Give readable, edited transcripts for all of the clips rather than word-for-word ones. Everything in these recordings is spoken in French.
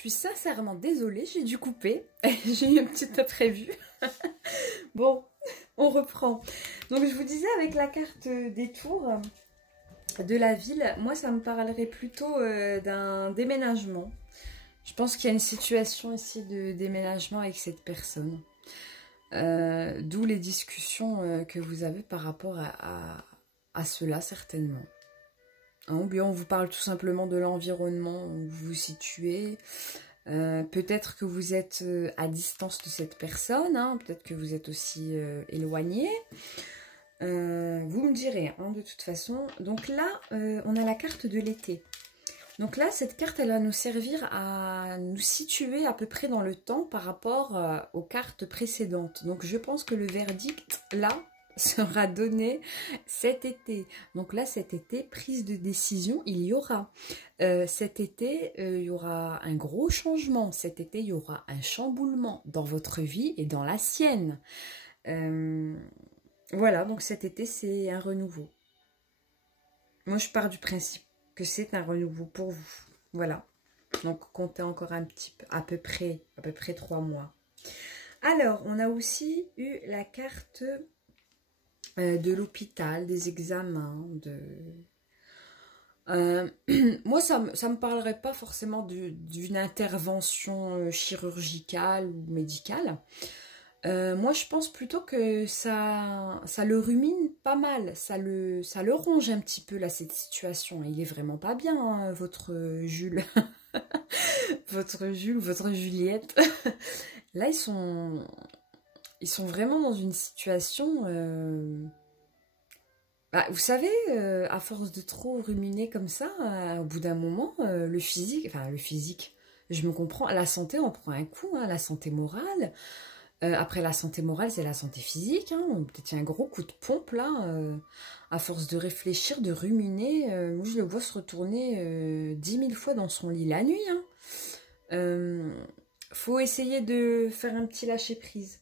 suis sincèrement désolée, j'ai dû couper. J'ai eu un petit imprévu. Bon, on reprend. Donc je vous disais avec la carte des tours de la ville, moi ça me parlerait plutôt d'un déménagement. Je pense qu'il y a une situation ici de déménagement avec cette personne. D'où les discussions que vous avez par rapport à cela certainement. Hein, ou bien on vous parle tout simplement de l'environnement où vous vous situez. Peut-être que vous êtes à distance de cette personne, hein, peut-être que vous êtes aussi éloigné. Vous me direz, hein, de toute façon. Donc là, on a la carte de l'été. Donc là, cette carte, elle va nous servir à nous situer à peu près dans le temps par rapport aux cartes précédentes. Donc je pense que le verdict, là, sera donné cet été. Donc là, cet été, prise de décision, il y aura. Cet été, il y aura un gros changement. Cet été, il y aura un chamboulement dans votre vie et dans la sienne. Voilà, donc cet été, c'est un renouveau. Moi, je pars du principe que c'est un renouveau pour vous. Voilà. Donc, comptez encore un petit peu, à peu près 3 mois. Alors, on a aussi eu la carte de l'hôpital, des examens, moi, ça me parlerait pas forcément d'une intervention chirurgicale ou médicale. Moi, je pense plutôt que ça le rumine pas mal, ça le ronge un petit peu, là, cette situation. Il est vraiment pas bien, hein, votre Jules. Votre Jules ou votre Juliette. Là, ils sont vraiment dans une situation... Bah, vous savez, à force de trop ruminer comme ça, au bout d'un moment, le physique, je me comprends, la santé en prend un coup, hein, la santé morale. Après la santé morale, c'est la santé physique. Hein. Peut-être il y a un gros coup de pompe là. À force de réfléchir, de ruminer, moi je le vois se retourner 10 000 fois dans son lit la nuit. Hein. Faut essayer de faire un petit lâcher-prise.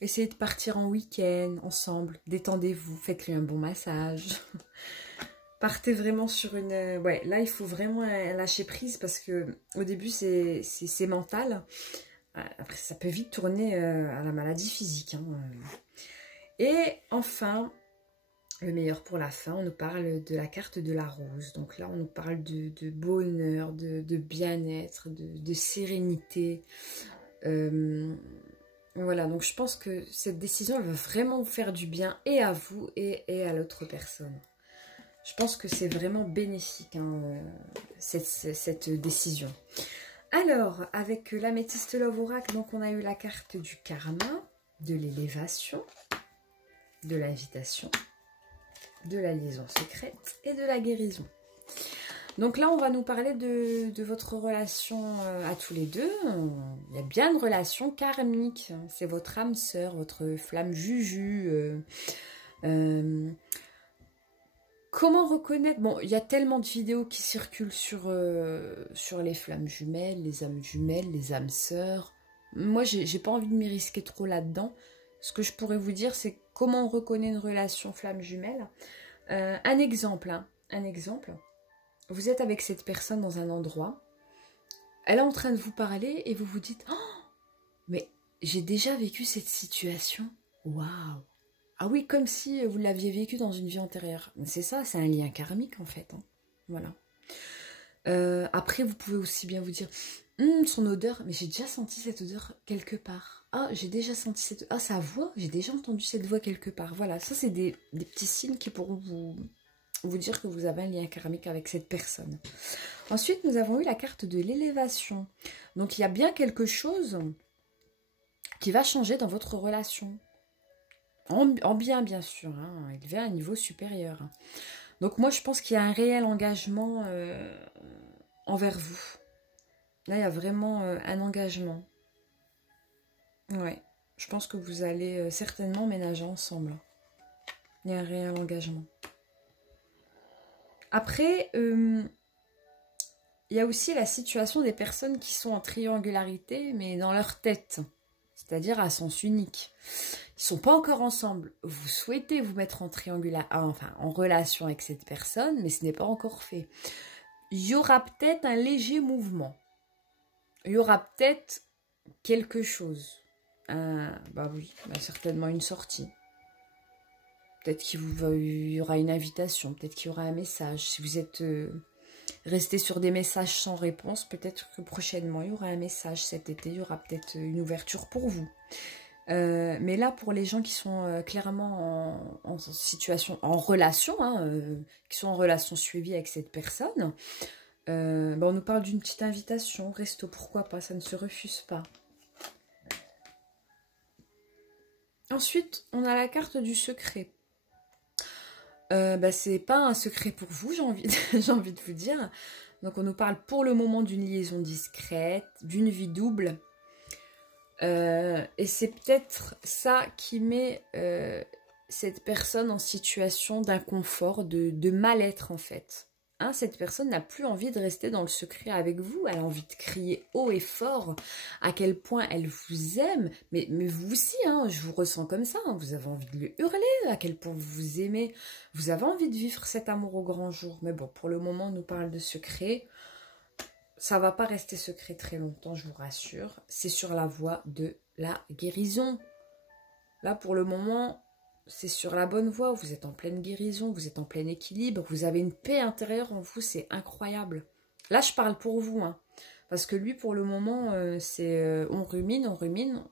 Essayez de partir en week-end ensemble. Détendez-vous, faites-lui un bon massage. Partez vraiment sur une... Ouais, là il faut vraiment un lâcher-prise parce que au début c'est mental. Après, ça peut vite tourner à la maladie physique. Hein. Et enfin, le meilleur pour la fin, on nous parle de la carte de la rose. Donc là, on nous parle de bonheur, de bien-être, de sérénité. Voilà, donc je pense que cette décision, elle va vraiment vous faire du bien et à vous et à l'autre personne. Je pense que c'est vraiment bénéfique, hein, cette décision. Alors, avec l'améthyste Love Oracle, donc on a eu la carte du karma, de l'élévation, de l'invitation, de la liaison secrète et de la guérison. Donc là, on va nous parler de votre relation à tous les deux. Il y a bien une relation karmique. C'est votre âme sœur, votre flamme juju. Comment reconnaître... Bon, il y a tellement de vidéos qui circulent sur les flammes jumelles, les âmes sœurs. Moi, j'ai pas envie de m'y risquer trop là-dedans. Ce que je pourrais vous dire, c'est comment on reconnaît une relation flamme jumelle. Un exemple, hein, un exemple. Vous êtes avec cette personne dans un endroit. Elle est en train de vous parler et vous vous dites « Oh, mais j'ai déjà vécu cette situation. Waouh !» Ah oui, comme si vous l'aviez vécu dans une vie antérieure. C'est ça, c'est un lien karmique en fait. Hein. Voilà. Après, vous pouvez aussi bien vous dire son odeur, mais j'ai déjà senti cette odeur quelque part. Ah, j'ai déjà senti cette... Ah, sa voix, j'ai déjà entendu cette voix quelque part. Voilà, ça c'est des petits signes qui pourront vous dire que vous avez un lien karmique avec cette personne. Ensuite, nous avons eu la carte de l'élévation. Donc, il y a bien quelque chose qui va changer dans votre relation. En bien, bien sûr, hein, élevé à un niveau supérieur. Donc moi, je pense qu'il y a un réel engagement envers vous. Là, il y a vraiment un engagement. Ouais, je pense que vous allez certainement ménager ensemble. Il y a un réel engagement. Après, il y a aussi la situation des personnes qui sont en triangularité, mais dans leur tête. C'est-à-dire à sens unique. Ils ne sont pas encore ensemble. Vous souhaitez vous mettre en en relation avec cette personne, mais ce n'est pas encore fait. Il y aura peut-être un léger mouvement. il y aura peut-être quelque chose. Bah oui, bah certainement une sortie. Peut-être qu'il y aura une invitation, peut-être qu'il y aura un message. Si vous êtes resté sur des messages sans réponse, peut-être que prochainement il y aura un message. Cet été, il y aura peut-être une ouverture pour vous. Mais là, pour les gens qui sont clairement en situation, en relation, hein, qui sont en relation suivie avec cette personne, bah on nous parle d'une petite invitation, resto, pourquoi pas, ça ne se refuse pas. Ensuite, on a la carte du secret. Bah, c'est pas un secret pour vous, j'ai envie de vous dire. Donc on nous parle pour le moment d'une liaison discrète, d'une vie double. Et c'est peut-être ça qui met cette personne en situation d'inconfort, de mal-être en fait. Hein, cette personne n'a plus envie de rester dans le secret avec vous, elle a envie de crier haut et fort à quel point elle vous aime, mais vous aussi, hein, je vous ressens comme ça, hein, vous avez envie de lui hurler à quel point vous vous aimez, vous avez envie de vivre cet amour au grand jour, mais bon, pour le moment on nous parle de secret. Ça va pas rester secret très longtemps, je vous rassure. C'est sur la voie de la guérison. Là, pour le moment, c'est sur la bonne voie. Vous êtes en pleine guérison, vous êtes en plein équilibre. Vous avez une paix intérieure en vous, c'est incroyable. Là, je parle pour vous, hein, parce que lui, pour le moment, on rumine, on rumine.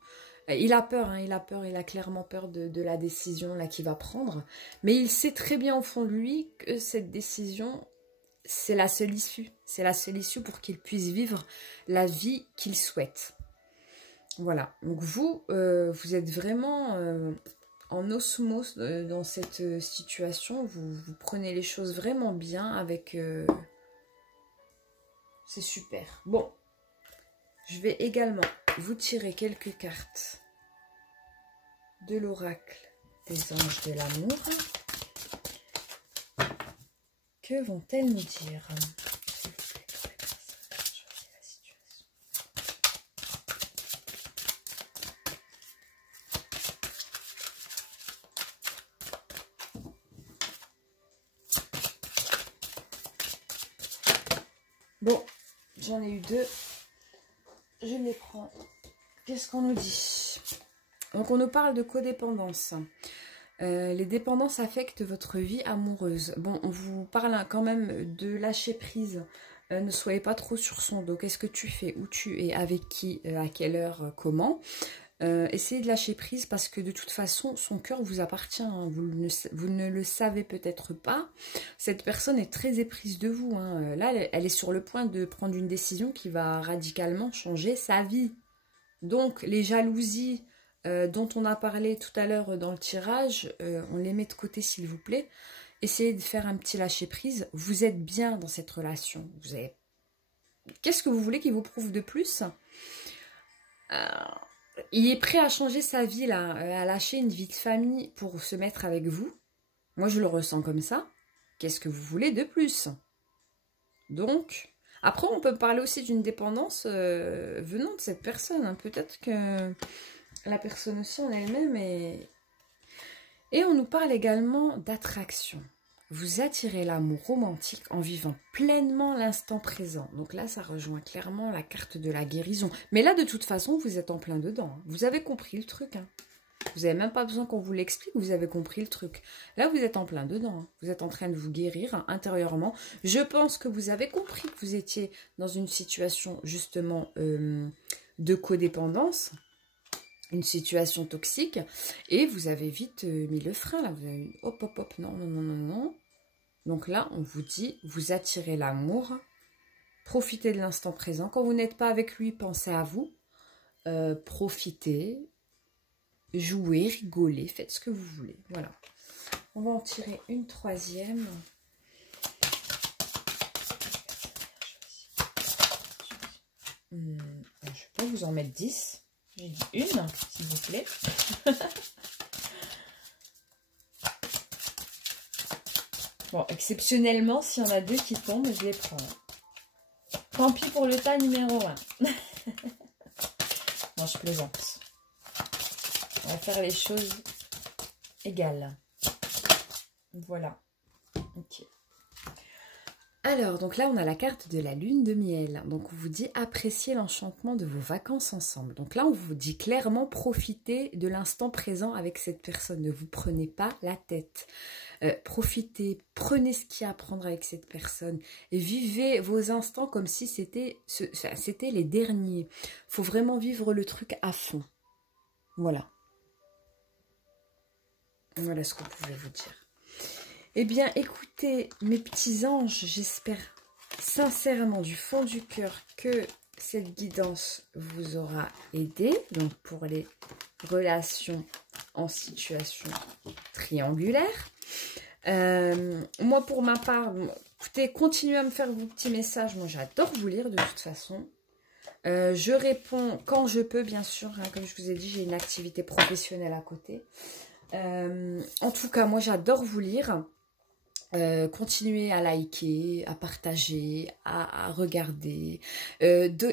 Il a peur, hein, il a clairement peur de la décision là qu'il va prendre. Mais il sait très bien au fond de lui que cette décision... c'est la seule issue. C'est la seule issue pour qu'il puisse vivre la vie qu'il souhaite. Voilà. Donc vous, vous êtes vraiment en osmose dans cette situation. Vous prenez les choses vraiment bien avec... C'est super. Bon. Je vais également vous tirer quelques cartes de l'oracle des anges de l'amour. Que vont-elles nous dire? Bon, j'en ai eu deux. Je les prends. Qu'est-ce qu'on nous dit? Donc, on nous parle de codépendance. Les dépendances affectent votre vie amoureuse. Bon, on vous parle quand même de lâcher prise. Ne soyez pas trop sur son dos. Qu'est-ce que tu fais? Où tu es? Avec qui? À quelle heure? Comment? Essayez de lâcher prise parce que de toute façon, son cœur vous appartient. Hein. Vous ne le savez peut-être pas. Cette personne est très éprise de vous. Hein. Là, elle est sur le point de prendre une décision qui va radicalement changer sa vie. Donc, les jalousies dont on a parlé tout à l'heure dans le tirage, on les met de côté s'il vous plaît. Essayez de faire un petit lâcher prise. Vous êtes bien dans cette relation. Qu'est-ce que vous voulez qu'il vous prouve de plus? Il est prêt à changer sa vie, là, à lâcher une vie de famille pour se mettre avec vous. Moi, je le ressens comme ça. Qu'est-ce que vous voulez de plus? Donc, après, on peut parler aussi d'une dépendance venant de cette personne. Hein. Peut-être que la personne aussi en elle-même est... Et on nous parle également d'attraction. Vous attirez l'amour romantique en vivant pleinement l'instant présent. Donc là, ça rejoint clairement la carte de la guérison. Mais là, de toute façon, vous êtes en plein dedans. Vous avez compris le truc. Hein. Vous n'avez même pas besoin qu'on vous l'explique, vous avez compris le truc. Là, vous êtes en plein dedans. Hein. Vous êtes en train de vous guérir hein, intérieurement. Je pense que vous avez compris que vous étiez dans une situation, justement, de codépendance. Une situation toxique. Et vous avez vite mis le frein, là. Vous avez eu, hop, hop, hop, non, non, non, non, non. Donc là, on vous dit, vous attirez l'amour. Profitez de l'instant présent. Quand vous n'êtes pas avec lui, pensez à vous. Profitez. Jouez, rigolez, faites ce que vous voulez. Voilà. On va en tirer une troisième. Je vais pas vous en mettre 10. J'ai dit une, s'il vous plaît. Bon, exceptionnellement, s'il y en a deux qui tombent, je les prends. Tant pis pour le tas numéro 1. Non, je plaisante. On va faire les choses égales. Voilà. Ok. Alors, donc là, on a la carte de la lune de miel. Donc, on vous dit apprécier l'enchantement de vos vacances ensemble. Donc là, on vous dit clairement profitez de l'instant présent avec cette personne. Ne vous prenez pas la tête. Profitez, prenez ce qu'il y a à prendre avec cette personne et vivez vos instants comme si c'était les derniers. Faut vraiment vivre le truc à fond. Voilà. Voilà ce qu'on pouvait vous dire. Eh bien, écoutez, mes petits anges, j'espère sincèrement du fond du cœur que cette guidance vous aura aidé. Donc, pour les relations en situation triangulaire. Moi, pour ma part, écoutez, continuez à me faire vos petits messages. Moi, j'adore vous lire de toute façon. Je réponds quand je peux, bien sûr. Hein, comme je vous ai dit, j'ai une activité professionnelle à côté. En tout cas, moi, j'adore vous lire. Continuez à liker, à partager, à regarder.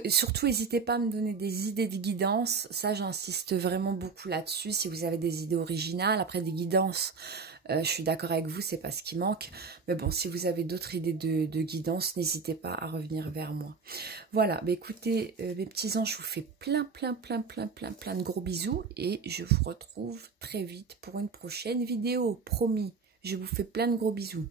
Surtout, n'hésitez pas à me donner des idées de guidance. Ça, j'insiste vraiment beaucoup là-dessus. Si vous avez des idées originales, après des guidances, je suis d'accord avec vous, c'est pas ce qui manque. Mais bon, si vous avez d'autres idées de guidance, n'hésitez pas à revenir vers moi. Voilà, bah écoutez, mes petits anges, je vous fais plein de gros bisous. Et je vous retrouve très vite pour une prochaine vidéo, promis. Je vous fais plein de gros bisous.